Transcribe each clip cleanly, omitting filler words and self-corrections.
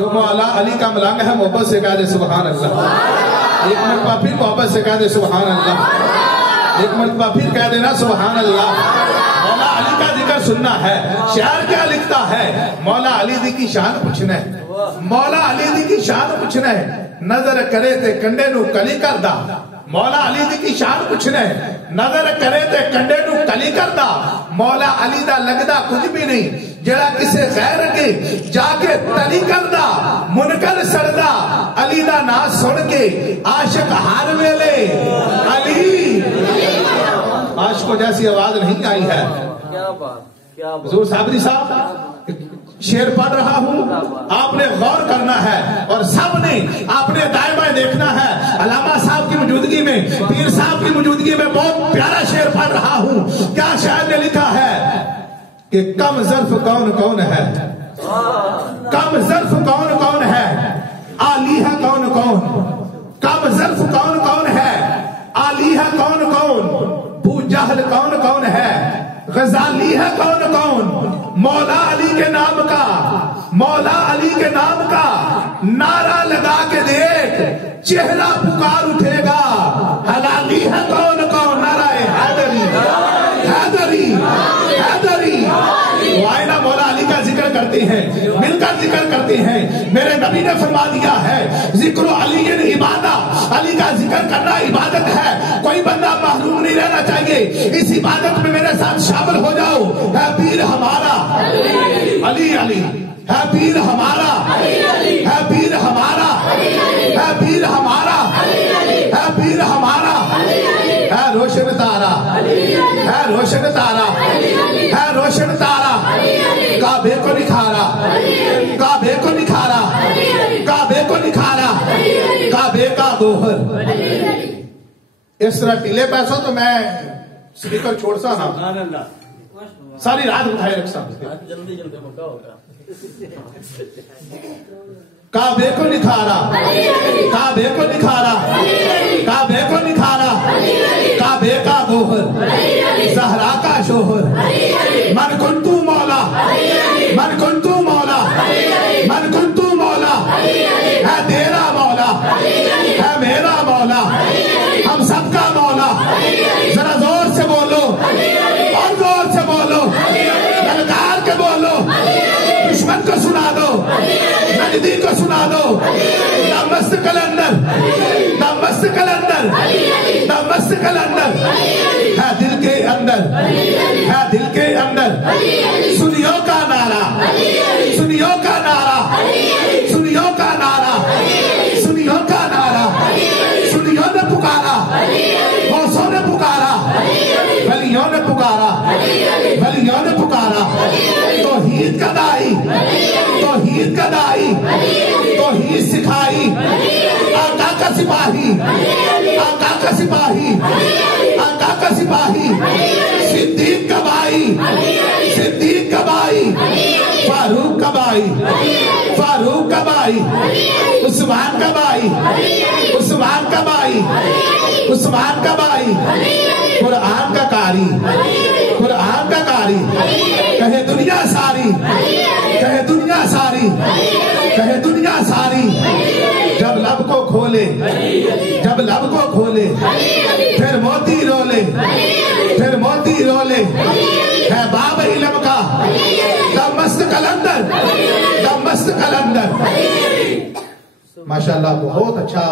جو مولا علی کا ملنگ ہے محبت سے کہہ دے سبحان اللہ. ایک مرتبہ پھر محبت سے کہہ دے سبحان اللہ. ایک مرتبہ پھر کہہ دینا سبحان اللہ. مولا علی کا ذکر سننا ہے. شاعر کیا لکھتا ہے؟ مولا علی دی کی شان پوچھنا ہے. مولا علی دی کی شان پوچھنا ہے. نظر کرے تے کنڈے نو کلی کردا. مولا علی دی کی شان پوچھنا ہے. نظر کرے تے کنڈے نو کلی کردا. مولا علی دا لگدا کچھ بھی نہیں جڑا کسے غیر کے جا کے تلی کردا. منکر سڑدا علی دا نام سن کے عاشق ہر ویلے علی. عاشقوں جیسی آواز نہیں آئی ہے. حضور صابری صاحب شعر پڑھ رہا ہوں, آپ نے غور کرنا ہے اور سب نے آپ نے دائیں بائیں دیکھنا ہے. علامہ صاحب کی موجودگی میں, پیر صاحب کی موجودگی میں بہت پیارا شعر پڑھ رہا ہوں. کیا شاعر نے لکھا ہے کہ کم ظرف کون کون ہے, کم ظرف کون کون ہے, عالی ہے کون کون. کم ظرف کون کون ہے, عالی ہے کون کون. بو جہل کون کون ہے, غزالی ہے کون کون. مولا علی کے نام کا, مولا علی کے نام کا نعرہ لگا کے دیکھ, چہرہ پکار اٹھے گا. حلالی ہے کون کون. نعرہ حیدری حیدری حیدری. وائنا مولا علی کا ذکر کرتے ہیں, مل کر ذکر کرتے ہیں. میرے نبی نے فرما دیا ہے ذکر علی عبادت, علی کا ذکر کرنا عبادت ہے. کوئی بندہ محروم نہیں رہنا چاہیے اس عبادت میں. میرے ساتھ شامل ہو جاؤ. ہے پیر ہمارا علی علی, ہے پیر ہمارا, ہے پیر ہمارا, ہے پیر ہمارا, ہے پیر ہمارا. ہے روشن تارا, ہے روشن تارا, ہے روشن تارا. کعبے کو نکھارا, کعبے کو نکھارا, کعبے کو نکھارا. کعبے کا گوہر. اس طرح ٹیلے پیسوں تو میں سپیکر چھوڑ سا نا, ساری رات اٹھائے رکھسا. کعبے کو نکھارا, کعبے کو نکھارا, کعبے کو نکھارا. کعبے کا گوہر, زہرا کا شوہر. من کنتو مولا, من کنتو مولا, من کنتو مولا. ہے تیرا مولا, ہے میرا مولا, ہم سب کا مولا. ذرا زور سے بولو اور زور سے بولو, للکار کے بولو. دشمن کو سنا دو, نجدی کو سنا دو. دمست کلندر, دمست کلندر, دمست کلندر. ہے دل کے اندر, ہے دل کے اندر. سنیوں کا نعرہ, سنیوں کا نعرہ, سنیوں کا نعرہ, سنیوں کا نعرہ. سنیوں نے پکارا, غوثوں نے پکارا, ولیوں نے پکارا, ولیوں نے پکارا. توحید کا دائی, توحید کا دائی, توحید سکھائی. آقا کا سپاہی, آقا کا سپاہی, آقا کا سپاہی. صدیق کا بھائی, صدیق کا بھائی. فاروق کا بھائی, فاروق کا بھائی. عثمان کا بھائی, عثمان کا بھائی, عثمان کا بھائی. قرآن کا قاری, قرآن کا قاری. کہے دنیا ساری, کہے دنیا ساری, کہے دنیا ساری. جب لب کو کھولے, جب لب کو کھولے, پھر موتی رولے, پھر موتی رولے. ہے باب علم کا دمست کلندر, دمست کلندر. ماشاءاللہ بہت اچھا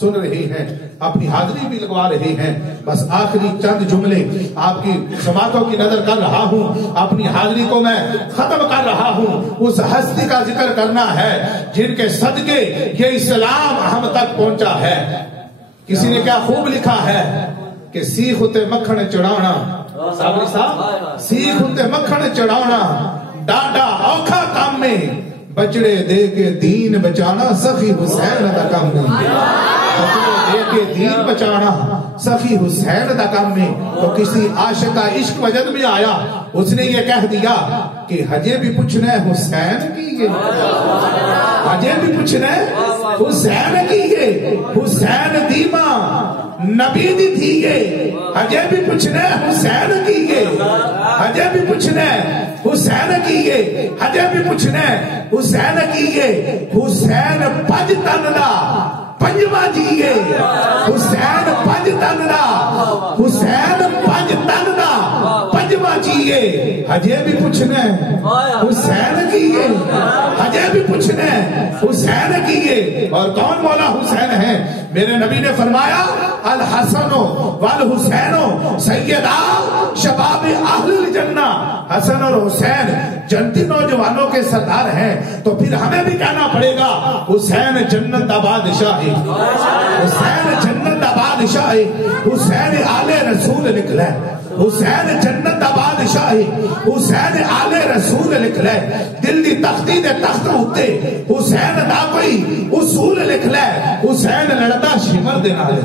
سن رہے ہیں, اپنی حاضری بھی لگوا رہے ہیں. بس آخری چند جملے آپ کی سماعتوں کی نظر کر رہا ہوں, اپنی حاضری کو میں ختم کر رہا ہوں. اس ہستی کا ذکر کرنا ہے جن کے صدقے یہ اسلام ہم تک پہنچا ہے. کسی نے کیا خوب لکھا ہے کہ سیخ اتے مکھن چڑھانا, صابری صاحب, سیخ اتے مکھن چڑھانا ڈاڈا اوکھا کام میں, بچڑے دے کے دین بچانا سخی حسین دا کام نہیں. بچڑے دے کے دین بچانا سخی حسین دا کام نہیں. تو کسی عاشق کا عشق وجد میں آیا, اس نے یہ کہہ دیا کہ ہجے بھی پوچھنا ہے حسین کی, یہ ہجے بھی پوچھنا ہے حسین کی, یہ حسین دیما نبی دی تھی یہ ہجے بھی پوچھنے حسین کی یہ ہجے بھی پوچھنے حسین کی یہ ہجے بھی پوچھنے حسین کی یہ حسین پج تندا پنجواں جیے حسین پج تندا حسین پج تندا پنجواں جیے ہجے بھی پوچھنے حسین کی یہ ہجے بھی پوچھنے حسین کی یہ اور کون مولا حسین ہے؟ میرے نبی نے فرمایا الحسن والحسین سیدہ شباب اہل الجنہ، حسن اور حسین جنتی نوجوانوں کے سردار ہیں، تو پھر ہمیں بھی کہنا پڑے گا حسین جنت کا بادشاہ ہے، حسین جنت کا بادشاہ ہے، حسین آل رسول نکلے، حسین جنت دا بادشاہ حسین آل رسول لکھ لے، دل دی تختی دے تخت ہوتے حسین دا کوئی اصول لکھ لے، حسین لڑدا شمر دے نالے،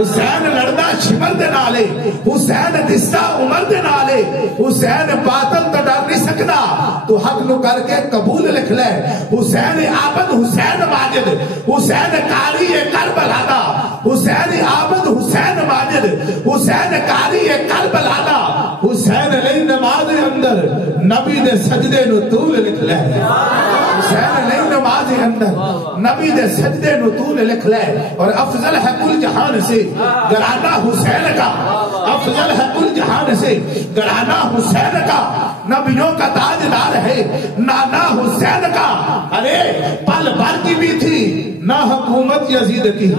حسین لڑدا شمر دے نالے، حسین دستا عمر دے نالے، حسین باطل تو ڈر نہیں سکدا تو حق نو کر کے قبول لکھ لے، حسین عابد حسین ماجد حسین قاری کربلا دا، حسین عابد حسین ماجد حسین قاری کربلا دا، حسین علیہ نماز اندر نبی دے سجدے نو طول لکھ لے، حسین علیہ نماز اندر نبی دے سجدے نو طول لکھ لے، اور افضل ہے کل جہان سے گرانا حسین کا، افضل ہے کل جہان سے گرانا حسین کا، نبیوں کا تاجدار ہے نانا حسین کا، ارے پل بھر کی بھی تھی نہ حکومت یزید کی،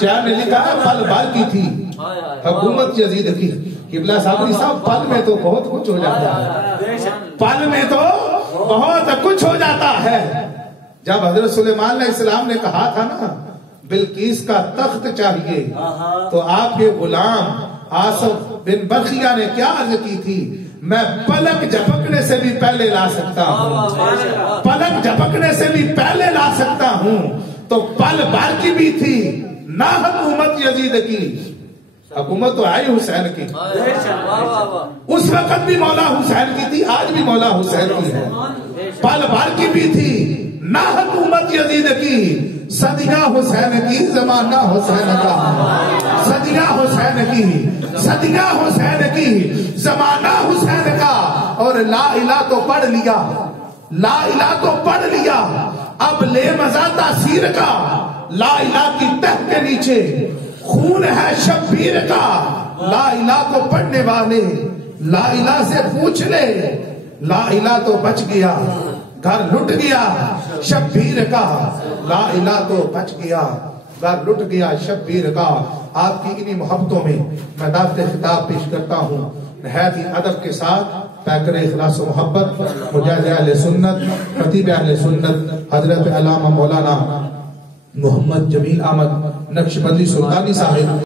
شاعر نے لکھا ہے پل بھر کی تھی حکومت یزید کی۔ قبلہ صابری صاحب پل میں تو بہت کچھ ہو جاتا ہے، پل میں تو بہت کچھ ہو جاتا ہے۔ جب حضرت سلیمان علیہ السلام نے کہا تھا نا بلقیس کا تخت چاہیے، تو آپ کے غلام آصف بن برخیہ نے کیا عرض کی تھی؟ میں پلک جھپکنے سے بھی پہلے لا سکتا ہوں، پلک جھپکنے سے بھی پہلے لا سکتا ہوں، تو پل بھر کی بھی تھی نہ حکومت یزید کی، حکومت تو آئی حسین کی، اس وقت بھی مولا حسین کی تھی، آج بھی مولا حسین کی ہے، پل بھر کی بھی تھی نہ حکومت یزید کی، صدیاں حسین کی زمانہ حسین کا، صدیاں حسین کی، صدیاں حسین کی زمانہ حسین کا، اور لا الہ تو پڑھ لیا، لا الہ تو پڑھ لیا، اب لے مزہ تاثیر کا، لا الہ کی تہ کے نیچے خون ہے شبیر کا، لا الہ کو پڑھنے والے لا الہ سے پوچھ لے، لا الہ تو بچ گیا گھر لٹ گیا شبیر کا، لا الہ تو بچ گیا گھر لٹ گیا شبیر کا۔ آپ کی انہی محبتوں میں میں دعوت خطاب پیش کرتا ہوں، نہایت ہی ادب کے ساتھ پیکر اخلاص و محبت مجاہد اہل سنت، خطیب اہل سنت حضرت علامہ مولانا محمد جمیل احمد نقشبندی سلطانی صاحب